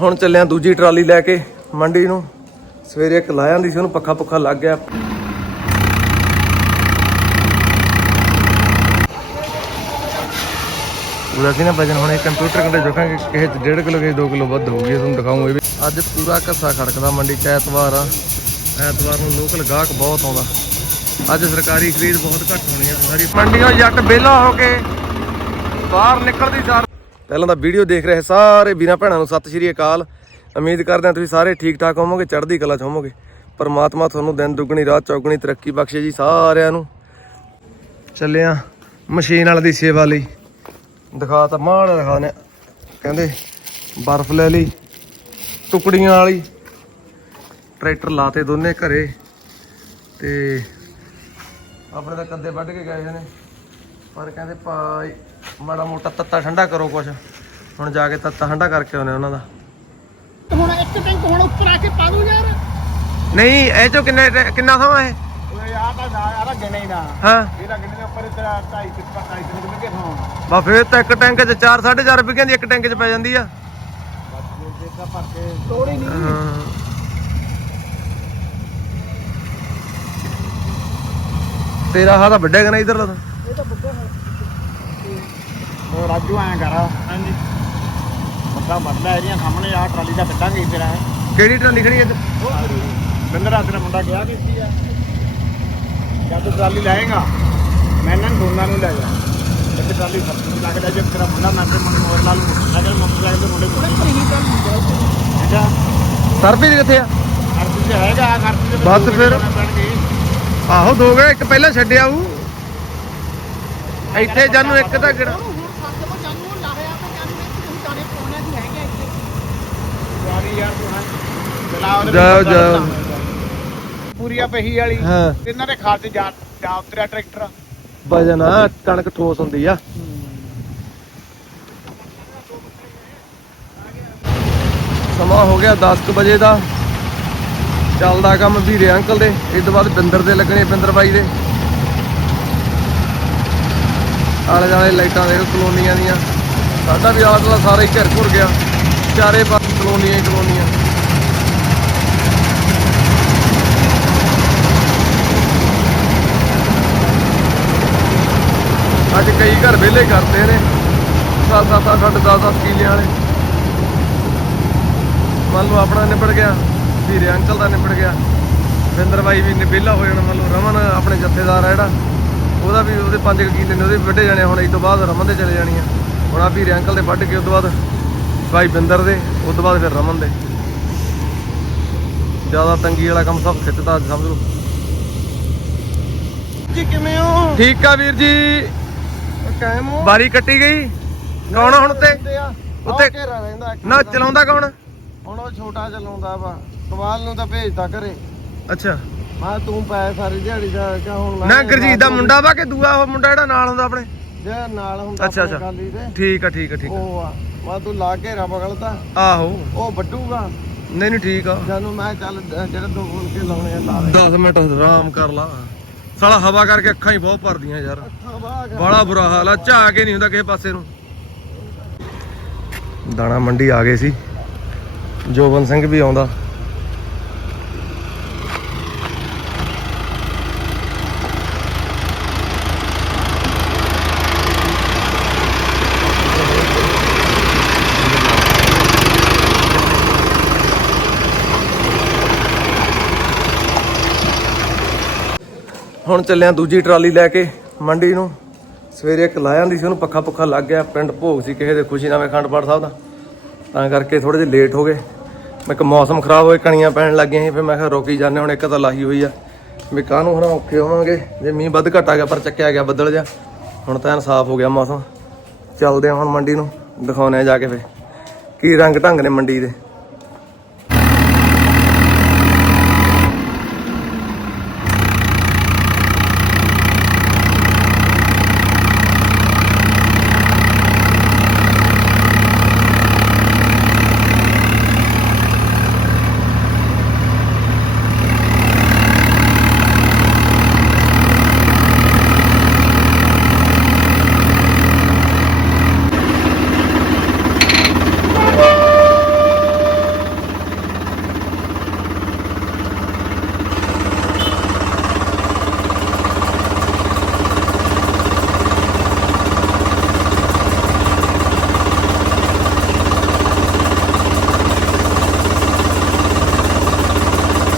ਹੁਣ ਚੱਲਿਆ ਦੂਜੀ ਟਰਾਲੀ ਲੈ ਕੇ ਮੰਡੀ ਨੂੰ। ਸਵੇਰੇ ਇੱਕ ਲਾਇਆ ਹੁੰਦੀ ਸੀ, ਉਹਨੂੰ ਪੱਖਾ ਪੁੱਖਾ ਲੱਗ ਗਿਆ। ਪੂਰਾ ਸੀ ਨਾ ਵਜਨ, ਹੁਣ ਇਹ ਕੰਪਿਊਟਰ ਕੰਡੇ ਦੇਖਾਂਗੇ ਕਿਸੇ ਚ 1.5 ਕਿਲੋ ਕਿਸੇ 2 ਕਿਲੋ ਵੱਧ ਹੋਊਗੀ, ਇਹ ਤੁਹਾਨੂੰ ਦਿਖਾਉਂਗਾ ਵੀ। ਅੱਜ ਪੂਰਾ ਕੱਸਾ ਖੜਕਦਾ ਮੰਡੀ ਚ, ਐਤਵਾਰ ਆ। ਐਤਵਾਰ ਨੂੰ ਲੋਕਲ ਗਾਹਕ ਬਹੁਤ ਆਉਂਦਾ। ਅੱਜ ਸਰਕਾਰੀ ਖਰੀਦ ਬਹੁਤ ਘੱਟ ਹੋਣੀ ਹੈ ਸਾਰੀ ਮੰਡੀਆਂ ਜੱਟ ਵਿਹਲਾ ਹੋ ਕੇ ਬਾਹਰ ਨਿਕਲਦੀ ਸਾਰ ਪਹਿਲਾਂ ਤਾਂ ਵੀਡੀਓ ਦੇਖ ਰਹੇ ਸਾਰੇ ਵੀਰਾਂ ਭੈਣਾਂ ਨੂੰ ਸਤਿ ਸ਼੍ਰੀ ਅਕਾਲ। ਉਮੀਦ ਕਰਦੇ ਹਾਂ ਤੁਸੀਂ ਸਾਰੇ ਠੀਕ ਠਾਕ ਹੋਵੋਗੇ, ਚੜ੍ਹਦੀ ਕਲਾ ਚ ਹੋਵੋਗੇ। ਪਰਮਾਤਮਾ ਤੁਹਾਨੂੰ ਦਿਨ ਦੁੱਗਣੀ, ਰਾਤ ਚੌਗਣੀ ਤਰੱਕੀ ਬਖਸ਼ੇ ਜੀ ਸਾਰਿਆਂ ਨੂੰ। ਚੱਲਿਆ ਮਸ਼ੀਨ ਵਾਲੇ ਦੀ ਸੇਵਾ ਲਈ। ਦਿਖਾ ਤਾਂ ਮਾਣ ਦਿਖਾਣੇ ਕਹਿੰਦੇ ਬਰਫ਼ ਲੈ ਲਈ, ਟੁਕੜੀਆਂ ਵਾਲੀ। ਟਰੈਕਟਰ ਲਾਤੇ ਦੋਨੇ ਘਰੇ। ਤੇ ਆਪਣੇ ਤਾਂ ਕੱਦੇ ਵੱਢ ਕੇ ਗਏ ਨੇ। ਪਰ ਕਹਿੰਦੇ ਭਾਈ ਮਾੜਾ ਮੋਟਾ ਤੱਤਾ ਠੰਡਾ ਕਰੋ ਕੁਛ। ਹੁਣ ਜਾ ਕੇ ਤੱਤਾ ਠੰਡਾ ਕਰਕੇ ਆਉਨੇ ਉਹਨਾਂ ਦਾ। ਹੁਣ ਇੱਕ ਟੈਂਕ ਹੁਣ ਉੱਪਰ ਆ ਕੇ ਪਾ ਦੂ ਯਾਰ। ਨਹੀਂ ਇਹ ਚੋਂ ਕਿੰਨੇ ਕਿੰਨਾ ਸਮਾਂ ਹੈ ਓਏ ਆ ਤਾਂ ਆ ਗਿਣੇ ਹੀ ਨਾ। ਹਾਂ। ਇਹਦਾ ਗਿਣੇ ਦੇ ਉੱਪਰ ਤੇਰਾ 2.5 2.5 ਕਿਲੋ ਲੱਗੇ ਥਾਂ ਬਾ ਫਿਰ ਤਾਂ ਇੱਕ ਟੈਂਕ 'ਚ 4 4.5 ਰੁਪਏ ਦੀ ਇੱਕ ਟੈਂਕ 'ਚ ਪੈ ਜਾਂਦੀ ਆ। ਬਸ ਜੇ ਤਾਂ ਭਰ ਕੇ ਤੋੜ ਹੀ ਨਹੀਂ। ਤੇਰਾ ਹਾ ਤਾਂ ਵੱਡਾ ਕਿ ਨਾ ਇਧਰਲਾ ਤਾਂ? ਇਹ ਤਾਂ ਹੈ। ਉਹ ਰਾਜੂ ਆਇਆ ਕਰ। ਹਾਂਜੀ। ਬੱਦਾ ਵੱਡਾ ਇਹਦੀਆਂ ਸਾਹਮਣੇ ਆ ਟਰਾਲੀ ਦਾ ਕੱਢਾਂਗੇ ਫਿਰ ਆ। ਕਿਹੜੀ ਟਰਾਲੀ ਖੜੀ ਅੱਜ ਬੰਦਰਾ ਤੇਰਾ ਮੁੰਡਾ ਗਿਆ ਕਿ ਸੀ ਆ। ਜਦ ਤੂੰ ਟਰਾਲੀ ਲਾਏਗਾ ਮੈਂ ਇਹਨਾਂ ਨੂੰ ਦੋਨਾਂ ਨੂੰ ਲੈ ਜਾ। ਇੱਕ ਟਰਾਲੀ ਸਭ ਨੂੰ ਲਾ ਕੇ ਲੈ ਜਾ ਤੇਰਾ ਮੁੰਡਾ ਮੈਂ ਤੇ ਮੁੰਡੇ ਮੋਰ ਨਾਲ ਸਾਈਕਲ ਮੋਟਰਸਾਈਕਲ ਦੇ ਮੁੰਡੇ ਕੋਲ। ਅੱਛਾ ਸਰਪੀ ਕਿੱਥੇ ਆ? ਖਰਚ ਤੇ ਹੈਗਾ ਖਰਚ ਤੇ ਬਸ ਫਿਰ। ਆਹੋ ਦੋ ਗਏ ਇੱਕ ਪਹਿਲਾਂ ਛੱਡਿਆ ਉਹ। ਇੱਥੇ ਜਾਨੂੰ ਇੱਕ ਤਾਂ ਗਿਣਾ ਵਾਰੀ ਯਾਰ ਤੂੰ ਹਾਂ ਚਲਾ ਉਹਦੇ ਜਾਓ, ਜਾਓ। ਪੂਰੀ ਆ ਪਹੀ ਵਾਲੀ ਹਾਂ। ਇਹਨਾਂ ਦੇ ਖਾਤੇ ਜਾ ਜਾ ਉਤਰਿਆ ਟਰੈਕਟਰ। ਵਜਨ ਆ ਕਣਕ ਠੋਸ ਹੁੰਦੀ ਆ। ਸਮਾਂ ਹੋ ਗਿਆ 10 ਵਜੇ ਦਾ। ਚੱਲਦਾ ਕੰਮ ਵੀਰੇ ਅੰਕਲ ਦੇ। ਇਸ ਤੋਂ ਬਾਅਦ ਬਿੰਦਰ ਦੇ ਲੱਗਣੇ ਬਿੰਦਰ ਬਾਈ ਦੇ। ਆਲੇ ਦੁਆਲੇ ਲਾਈਟਾਂ ਦੇ ਕਲੋਨੀਆਂ ਦੀਆਂ। ਸਾਡਾ ਵੀ ਆਦਲਾ ਸਾਰਾ ਹੀ ਘਰ ਘੁਰ ਗਿਆ। ਚਾਰੇ ਪਾਸੇ ਕਲੋਨੀਆਂ ਹੀ ਕਲੋਨੀਆਂ। ਅੱਜ ਕਈ ਘਰ ਵਿਹਲੇ ਕਰਦੇ ਨੇ। ਸੱਤ ਸੱਤ ਅੱਠ ਅੱਠ 10 10 ਕਿੱਲਿਆਂ ਵਾਲੇ। ਮੰਨ ਲਓ ਆਪਣਾ ਨਿਬੜ ਗਿਆ ਵੀਰੇ ਅੰਕਲ ਦਾ ਨਿਬੜ ਗਿਆ। ਵਿੰਦਰ ਬਾਈ ਵੀ ਨੇ ਵਿਹਲਾ ਹੋ ਜਾਣਾ ਮੰਨ ਲਓ ਰਮਨ ਆਪਣੇ ਜੱਥੇਦਾਰ ਆ ਜਿਹੜਾ। ਉਹਦਾ ਵੀ ਉਹਦੇ ਪੰਜ ਕਿੱਲੇ ਨੇ ਉਹਦੇ ਵੀ ਵੱਢੇ ਜਾਣੇ ਹੁਣ ਇਸ ਤੋਂ ਬਾਅਦ ਰਮਨ ਦੇ ਚਲੇ ਜਾਣੀਆਂ। ਹੁਣ ਆ ਵੀਰੇ ਅੰਕਲ ਦੇ ਵੱਢ ਕੇ ਉਸ ਤੋਂ ਬਾਅਦ ਬਾਈ ਬਿੰਦਰ ਦੇ ਉਸ ਤੋਂ ਬਾਅਦ ਫਿਰ ਰਮਨ ਦੇ। ਜ਼ਿਆਦਾ ਤੰਗੀ ਵਾਲਾ ਕੰਮ ਸਭ ਖਿੱਚਦਾ ਅੱਜ ਸਮਝ ਲਓ। ਜੀ ਕਿਵੇਂ ਹੋ? ਠੀਕ ਆ ਵੀਰ ਜੀ। ਕਾਇਮ ਹੋ। ਬਾਰੀ ਕੱਟੀ ਗਈ। ਕੌਣ ਆ ਹੁਣ ਤੇ ਉੱਤੇ ਉੱਤੇ- ਘੇਰਾ ਰਹਿੰਦਾ ਇੱਕ ਨਾ ਚਲਾਉਂਦਾ ਕੌਣ? ਹੁਣ ਉਹ ਛੋਟਾ ਚਲਾਉਂਦਾ ਵਾ। ਕਵਾਲ ਨੂੰ ਤਾਂ ਭੇਜਦਾ ਘਰੇ। ਅੱਛਾ। ਮੈਂ ਤੂੰ ਪੈ ਸਾਰੀ ਦਿਹਾੜੀ ਦਾ ਕਿ ਹੁਣ ਮੈਂ ਨਾ ਗੁਰਜੀਤ ਦਾ ਮੁੰਡਾ ਵਾ ਕਿ ਦੂਆ ਉਹ ਮੁੰਡਾ ਜਿਹੜਾ ਨਾਲ ਹੁੰਦਾ ਆਪਣੇ? ਜੇ ਨਾਲ ਹੁੰਦਾ ਅੱਛਾ, ਅੱਛਾ। ਗਾਲੀ ਠੀਕ ਆ ਠੀਕ ਆ ਠੀਕ ਆ। ਉਹ ਆ। ਮੈਂ ਤੂੰ ਲਾ ਘੇਰਾ ਬਗਲਦਾ ਆਹੋ। ਉਹ ਵੱਡੂਗਾ। ਨਹੀਂ ਨਹੀਂ ਠੀਕ ਆ। ਜਦੋਂ ਮੈਂ ਚੱਲ ਜਿਹੜੇ ਦੋ ਫੁਲਕੇ ਲਾਉਣੇ ਆ ਲਾ ਦੇ। 10 ਮਿੰਟ ਆਰਾਮ ਕਰ ਲਾ। ਸਾਲਾ ਹਵਾ ਕਰਕੇ ਅੱਖਾਂ ਹੀ ਬਹੁਤ ਭਰਦੀਆਂ ਯਾਰ। ਬੜਾ ਬੁਰਾ ਹਾਲ ਆ ਝਾਕ ਕੇ ਨਹੀਂ ਹੁੰਦਾ ਕਿਸੇ ਪਾਸੇ ਨੂੰ। ਦਾਣਾ ਮੰਡੀ ਆ ਗਏ ਸੀ। ਜੋਬਨ ਸਿੰਘ ਵੀ ਆਉਂਦਾ। ਹੁਣ ਚੱਲਿਆ ਦੂਜੀ ਟਰਾਲੀ ਲੈ ਕੇ ਮੰਡੀ ਨੂੰ। ਸਵੇਰੇ ਇੱਕ ਲਾਇਆ ਹੁੰਦੀ ਸੀ, ਉਹਨੂੰ ਪੱਖਾ ਪੁੱਖਾ ਲੱਗ ਗਿਆ, ਪਿੰਡ ਭੋਗ ਸੀ ਕਿਸੇ ਦੇ ਖੁਸ਼ੀ ਨਾਮੇ ਖੰਡ ਪਾਠ ਸਾਹਿਬ ਦਾ। ਤਾਂ ਕਰਕੇ ਥੋੜੇ ਜਿਹਾ ਲੇਟ ਹੋ ਗਏ। ਮੈਂ ਕਿ ਮੌਸਮ ਖਰਾਬ ਹੋਏ, ਕਣੀਆਂ ਪੈਣ ਲੱਗ ਗਈਆਂ ਸੀ, ਫਿਰ ਮੈਂ ਕਿਹਾ ਰੋਕੀ ਜਾਂਦੇ ਹੁਣ ਇੱਕ ਤਾਂ ਲਾਹੀ ਹੋਈ ਆ। ਵੀ ਕਾਹਨੂੰ ਹੁਣ ਔਖੇ ਹੋਵਾਂਗੇ? ਜੇ ਮੀਂਹ ਵੱਧ ਘਟ ਆ ਗਿਆ, ਪਰ ਚੱਕਿਆ ਗਿਆ ਬੱਦਲ ਜਾ ਹੁਣ ਤਾਂ ਇਨਸਾਫ਼ ਹੋ ਗਿਆ ਮੌਸਮ। ਚੱਲਦੇ ਹਾਂ ਹੁਣ ਮੰਡੀ ਨੂੰ ਦਿਖਾਉਣੇ ਆ ਜਾ ਕੇ ਫੇ ਕੀ ਰੰਗ ਢੰਗ ਨੇ ਮੰਡੀ ਦੇ।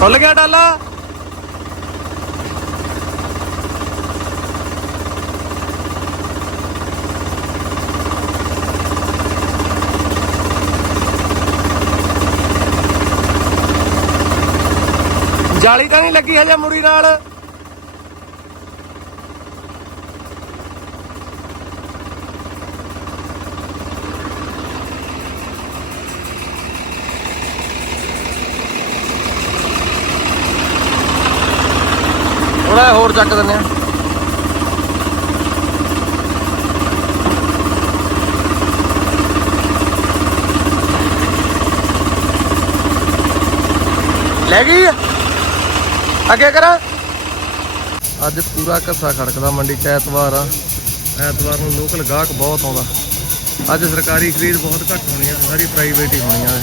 ਖੁੱਲ ਗਿਆ ਡਾਲਾ। ਜਾਲੀ ਤਾਂ ਨਹੀਂ ਲੱਗੀ ਹਜੇ ਮੁਰੀ ਨਾਲ। ਥੋੜਾ ਜਿਹਾ ਹੋਰ ਚੱਕ ਦਿੰਨੇ ਆ। ਲੈ ਗਈ? ਅੱਗੇ ਕਰਾਂ। ਅੱਜ ਪੂਰਾ ਕੱਸਾ ਖੜਕਦਾ ਮੰਡੀ ਚ ਐਤਵਾਰ ਆ। ਐਤਵਾਰ ਨੂੰ ਲੋਕਲ ਗਾਹਕ ਬਹੁਤ ਆਉਂਦਾ। ਅੱਜ ਸਰਕਾਰੀ ਖਰੀਦ ਬਹੁਤ ਘੱਟ ਹੋਣੀ ਆ ਸਾਰੀ ਪ੍ਰਾਈਵੇਟ ਹੀ ਹੋਣੀ ਆ।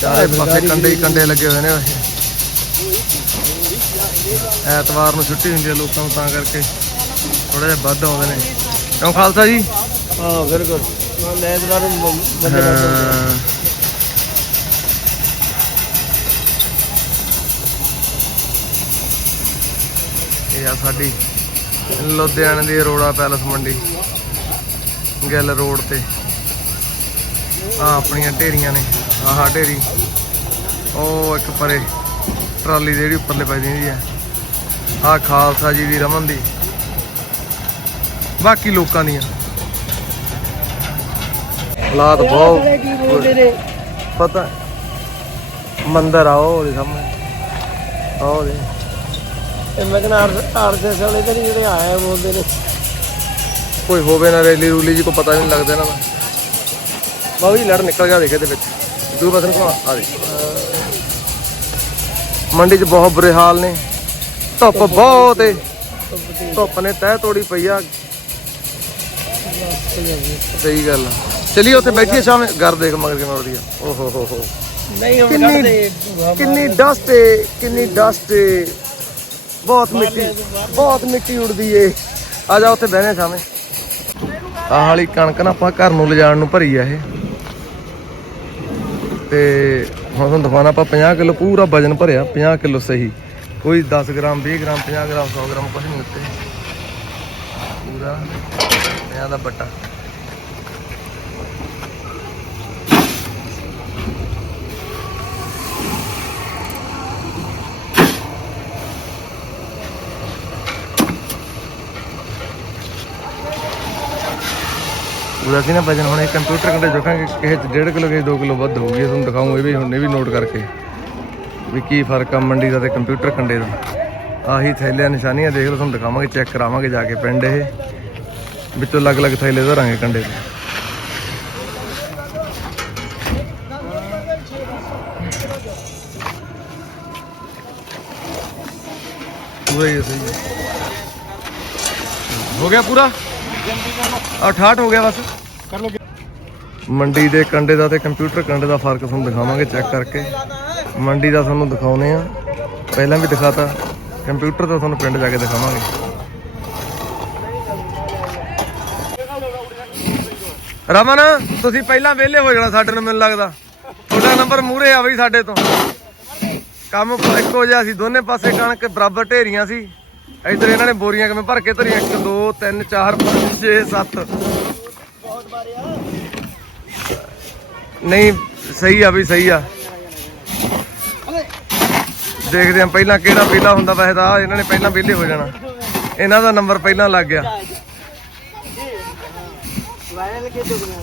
ਚਾਰੇ ਪਾਸੇ ਕੰਡੇ ਹੀ ਕੰਡੇ ਲੱਗੇ ਹੋਏ ਨੇ। ਐਤਵਾਰ ਨੂੰ ਛੁੱਟੀ ਹੁੰਦੀ ਹੈ ਲੋਕਾਂ ਨੂੰ ਤਾਂ ਕਰਕੇ ਥੋੜਾ ਜਿਹਾ ਵੱਧ ਆਉਂਦੇ ਨੇ। ਕਿਉਂ ਖਾਲਸਾ ਜੀ? ਹਾਂ ਬਿਲਕੁਲ। ਮੈਂ ਹਾਂ। ਇਹ ਆ ਸਾਡੀ ਲੁਧਿਆਣੇ ਦੀ ਅਰੋੜਾ ਪੈਲਸ ਮੰਡੀ ਗਿੱਲ ਰੋਡ ਤੇ। ਆ ਆਪਣੀਆਂ ਢੇਰੀਆਂ ਨੇ ਆਹ ਢੇਰੀ। ਉਹ ਇੱਕ ਪਰੇ ਟਰਾਲੀ ਦੇ ਜਿਹੜੀ ਉੱਪਰਲੇ ਪੈ ਜਾਂਦੀ ਹੈ। ਆ ਖਾਲਸਾ ਜੀ ਦੀ ਰਮਨ ਦੀ। ਬਾਕੀ ਲੋਕਾਂ ਦੀਆਂ। ਹਾਲਾਤ ਬਹੁਤ ਨੇ? ਪਤਾ ਮੰਦਰ ਆ ਉਹ ਉਹਦੇ ਸਾਹਮਣੇ। ਆ ਉਹਦੇ ਇਹ ਮੈਂ ਕਹਿੰਦਾ ਆਰਸੇ ਵਾਲੇ ਤੇ ਜਿਹੜੇ ਆਏ ਬੋਲਦੇ ਨੇ। ਕੋਈ ਹੋਵੇ ਨਾ ਰੈਲੀ ਰੂਲੀ ਜੀ ਕੋ ਪਤਾ ਨਹੀਂ ਲੱਗਦਾ ਦਾ। ਬਾਬੂ ਜੀ ਲੜ ਨਿਕਲ ਗਿਆ ਦੇਖੇ ਦੇ ਵਿੱਚ। ਦੂਰ ਪਾਸੇ ਨੂੰ ਘੁਮਾ ਆ ਦੇ। ਮੰਡੀ 'ਚ ਬਹੁਤ ਬੁਰੇ ਹਾਲ ਨੇ। ਧੁੱਪ ਬਹੁਤ ਏ। ਧੁੱਪ ਨੇ ਤਹਿ ਤੋੜੀ ਪਈ ਆ। ਸਹੀ ਗੱਲ ਆ। ਚਲਿਏ ਉੱਥੇ ਬੈਠੀਏ ਸ਼ਾਮ। ਘਰ ਦੇਖ ਮਗਰ ਕਿਵੇਂ ਉੜਦੀ ਆ ਓ ਹੋ ਹੋ। ਹੋ ਨਹੀਂ ਹੁਣ ਕਿੰਨੀ ਡਸਟ ਏ ਕਿੰਨੀ ਡਸਟ ਏ। ਬਹੁਤ ਮਿੱਟੀ ਬਹੁਤ ਮਿੱਟੀ ਉੜਦੀ ਏ। ਆ ਜਾ ਉੱਥੇ ਬਹਿਨੇ ਸਾਵੇਂ ਆਹ ਵਾਲੀ ਕਣਕ ਨਾ ਆਪਾਂ ਘਰ ਨੂੰ ਲਿਜਾਣ ਨੂੰ ਭਰੀ ਆ ਇਹ। ਤੇ ਹੁਣ ਤੁਹਾਨੂੰ ਦਿਖਾਉਣਾ ਆਪਾਂ 50 ਕਿਲੋ ਪੂਰਾ ਵਜਨ ਭਰਿਆ 50 ਕਿਲੋ ਸਹੀ। ਕੋਈ 10 ਗ੍ਰਾਮ 20 ਗ੍ਰਾਮ 50 ਗ੍ਰਾਮ 100 ਗ੍ਰਾਮ ਕੁਝ ਨਹੀਂ ਉੱਤੇ ਪੂਰਾ 50 ਦਾ ਬੱਟਾ। ਪੂਰਾ ਸੀ ਨਾ ਵਜਨ ਹੁਣ ਇਹ ਕੰਪਿਊਟਰ ਕੰਡੇ ਦੇਖਾਂਗੇ ਕਿਸੇ ਚ 1.5 ਕਿਲੋ ਕਿਸੇ 2 ਕਿਲੋ ਵੱਧ ਹੋਊਗੀ, ਇਹ ਤੁਹਾਨੂੰ ਦਿਖਾਉਂਗਾ ਇਹ ਵੀ ਹੁਣ, ਇਹ ਵੀ ਨੋਟ ਕਰਕੇ। ਵੀ ਕੀ ਫ਼ਰਕ ਆ ਮੰਡੀ ਦਾ ਤੇ ਕੰਪਿਊਟਰ ਕੰਡੇ ਦਾ। ਆਹੀ ਥੈਲਿਆਂ ਨਿਸ਼ਾਨੀਆਂ ਦੇਖ ਲਓ ਤੁਹਾਨੂੰ ਦਿਖਾਵਾਂਗੇ ਚੈੱਕ ਕਰਾਵਾਂਗੇ ਜਾ ਕੇ ਪਿੰਡ ਇਹ। ਵਿੱਚੋਂ ਅਲੱਗ-ਅਲੱਗ ਥੈਲੇ ਧਰਾਂਗੇ ਕੰਡੇ ਦੇ। ਪੂਰਾ ਹੀ ਹੈ, ਸਹੀ ਹੈ। ਹੋ ਗਿਆ ਪੂਰਾ? ਆ 68 ਹੋ ਗਿਆ ਬਸ। ਕਰ ਲੋ ਮੰਡੀ ਦੇ ਕੰਡੇ ਦਾ ਤੇ ਕੰਪਿਊਟਰ ਕੰਡੇ ਦਾ ਫ਼ਰਕ ਤੁਹਾਨੂੰ ਦਿਖਾਵਾਂਗੇ ਚੈੱਕ ਕਰਕੇ। ਮੰਡੀ ਦਾ ਤੁਹਾਨੂੰ ਦਿਖਾਉਨੇ ਆ। ਪਹਿਲਾਂ ਵੀ ਦਿਖਾਤਾ। ਕੰਪਿਊਟਰ ਦਾ ਤੁਹਾਨੂੰ ਪਿੰਡ ਜਾ ਕੇ ਦਿਖਾਵਾਂਗੇ। ਰਮਨ, ਤੁਸੀਂ ਪਹਿਲਾਂ ਵਿਹਲੇ ਹੋ ਜਾਣਾ ਸਾਡੇ ਨੂੰ ਮੈਨੂੰ ਲੱਗਦਾ। ਤੁਹਾਡਾ ਨੰਬਰ ਮੂਰੇ ਆ ਬਈ ਸਾਡੇ ਤੋਂ। ਕੰਮ ਇੱਕੋ ਜਿਹਾ ਸੀ, ਦੋਨੇ ਪਾਸੇ ਕਣਕ ਬਰਾਬਰ ਢੇਰੀਆਂ ਸੀ। ਇੱਧਰ ਇਹਨਾਂ ਨੇ ਬੋਰੀਆਂ ਕਿਵੇਂ ਭਰ ਕੇ ਧਰੀਆਂ? 1 2 3 4 5 6 7 ਨਹੀਂ, ਸਹੀ ਆ ਵੀ ਸਹੀ ਆ। ਦੇਖਦੇ ਆ ਪਹਿਲਾਂ ਕਿਹੜਾ ਪਹਿਲਾਂ ਹੁੰਦਾ ਵੈਸੇ ਤਾਂ ਇਹਨਾਂ ਨੇ ਪਹਿਲਾਂ ਵਿਹਲੇ ਹੋ ਜਾਣਾ। ਇਹਨਾਂ ਦਾ ਨੰਬਰ ਪਹਿਲਾਂ ਲੱਗ ਗਿਆ। ਵਾਇਰਲ ਕੇ ਦੁਗਣਾ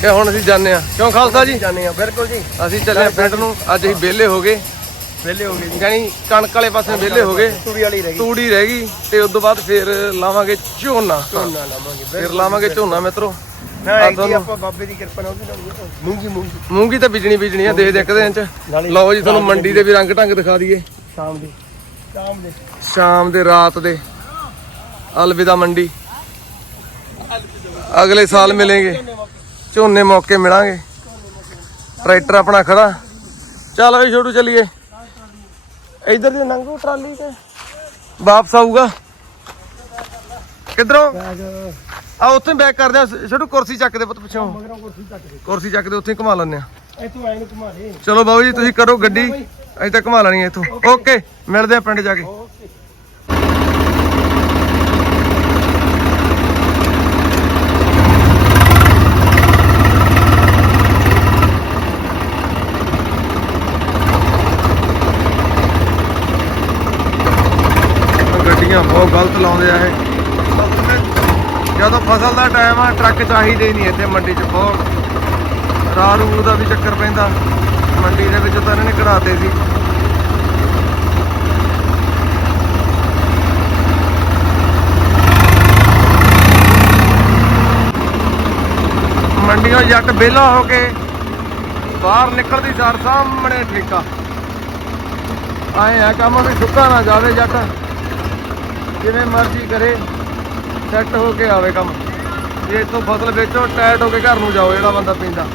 ਕਿ ਹੁਣ ਅਸੀਂ ਜਾਂਦੇ ਆ ਕਿਉਂ ਖਾਲਸਾ ਜੀ? ਜਾਣੇ ਆ ਬਿਲਕੁਲ ਜੀ। ਅਸੀਂ ਚੱਲੇ ਆ ਪਿੰਡ ਨੂੰ। ਅੱਜ ਅਸੀਂ ਵਿਹਲੇ ਹੋ ਗਏ। ਵਿਹਲੇ ਹੋ ਗਏ ਜੀ। ਯਾਨੀ ਕਣਕ ਵਾਲੇ ਪਾਸੇ ਵਿਹਲੇ ਹੋ ਗਏ। ਤੂੜੀ ਵਾਲੀ ਰਹਿ ਗਈ। ਤੂੜੀ ਰਹਿ ਗਈ ਤੇ ਉਸ ਤੋਂ ਬਾਅਦ ਫੇਰ ਲਾਵਾਂਗੇ ਝੋਨਾ। ਝੋਨਾ ਲਾਵਾਂਗੇ ਫੇਰ ਲਾਵਾਂਗੇ ਝੋਨਾ ਮਿੱਤਰੋ। ਨਾ ਆਹ ਐਡੀ ਤੁਹਾਨੂੰ- ਆਪਾਂ ਬਾਬੇ ਦੀ ਕਿਰਪਾ ਨਾਲ ਉਹਦੀ ਮੂੰਗੀ ਮੂੰਗੀ। ਮੂੰਗੀ ਤਾਂ ਬੀਜਣੀ ਬੀਜਣੀ ਆ ਦੇ ਦੇ ਇੱਕ ਦਿਨ ਚ ਨਾਲੇ ਲਓ ਜੀ ਤੁਹਾਨੂੰ ਮੰਡੀ ਦੇ ਵੀ ਰੰਗ ਢੰਗ ਦਿਖਾ ਦਈਏ। ਸ਼ਾਮ ਦੀ। ਸ਼ਾਮ ਦੇ। ਸ਼ਾਮ ਦੇ ਰਾਤ ਦੇ। ਅਲਵਿਦਾ ਮੰਡੀ। ਅਗਲੇ ਸਾਲ ਮਿਲਾਂਗੇ। ਝੋਨੇ ਮੌਕੇ ਮਿਲਾਂਗੇ। ਟਰੈਕਟਰ ਆਪਣਾ ਖੜਾ। ਚੱਲ ਬਈ ਛੋਟੂ ਚੱਲੀਏ। ਇਧਰ ਦੀ ਨੰਗੂ ਟਰਾਲੀ ਤੇ। ਵਾਪਸ ਆਊਗਾ। ਕਿੱਧਰੋਂ? ਬੈਗ। ਆ ਉੱਥੇ ਬੈਕ ਕਰਦੇ ਆ ਛੋਟੂ ਕੁਰਸੀ ਚੱਕ ਦੇ ਪੁੱਤ ਪਿੱਛੋਂ। ਮਗਰੋਂ ਕੁਰਸੀ ਚੱਕ ਦੇ। ਕੁਰਸੀ ਚੱਕ ਦੇ ਉੱਥੇ ਹੀ ਘੁਮਾ ਲੈਂਦੇ ਆ। ਇੱਥੋਂ ਆਏ ਨੂੰ ਘੁਮਾ ਦੇ। ਚਲੋ ਬਾਬੂ ਜੀ ਤੁਸੀਂ ਕਰੋ ਗੱਡੀ। ਅਸੀਂ ਤਾਂ ਘੁਮਾ ਲੈਣੀ ਇੱਥੋਂ। ਓਕੇ। ਮਿਲਦੇ ਆ ਪਿੰਡ ਜਾ ਕੇ। ਗੱਡੀਆਂ ਬਹੁਤ ਗਲਤ ਲਾਉਂਦੇ ਆ ਇਹ। ਜਦੋਂ ਫਸਲ ਦਾ ਟਾਈਮ ਆ, ਟਰੱਕ ਚਾਹੀਦੇ ਹੀ ਨਹੀਂ ਇੱਥੇ ਮੰਡੀ 'ਚ, ਬਹੁਤ। ਰਾਹ ਰੂ ਦਾ ਵੀ ਚੱਕਰ ਪੈਂਦਾ। ਮੰਡੀ ਦੇ ਵਿੱਚ ਤਾਂ ਇਹਨਾਂ ਨੇ ਕਢਾਤੇ ਸੀ। ਮੰਡੀਆਂ ਜੱਟ ਵਿਹਲਾ ਹੋ ਕੇ ਬਾਹਰ ਨਿਕਲਦੀ ਸਾਰ ਸਾਹਮਣੇ ਠੇਕਾ। ਆਏ ਆ ਕੰਮ ਵੀ ਸੁੱਕਾ ਨਾ ਜਾਵੇ ਜੱਟ। ਜਿਵੇਂ ਮਰਜ਼ੀ ਕਰੇ। ਸੈੱਟ ਹੋ ਕੇ ਆਵੇ ਕੰਮ। ਜੇ ਇੱਥੋਂ ਫਸਲ ਵੇਚੋ, ਟਾਇਟ ਹੋ ਕੇ ਘਰ ਨੂੰ ਜਾਓ ਜਿਹੜਾ ਬੰਦਾ ਪੀਂਦਾ।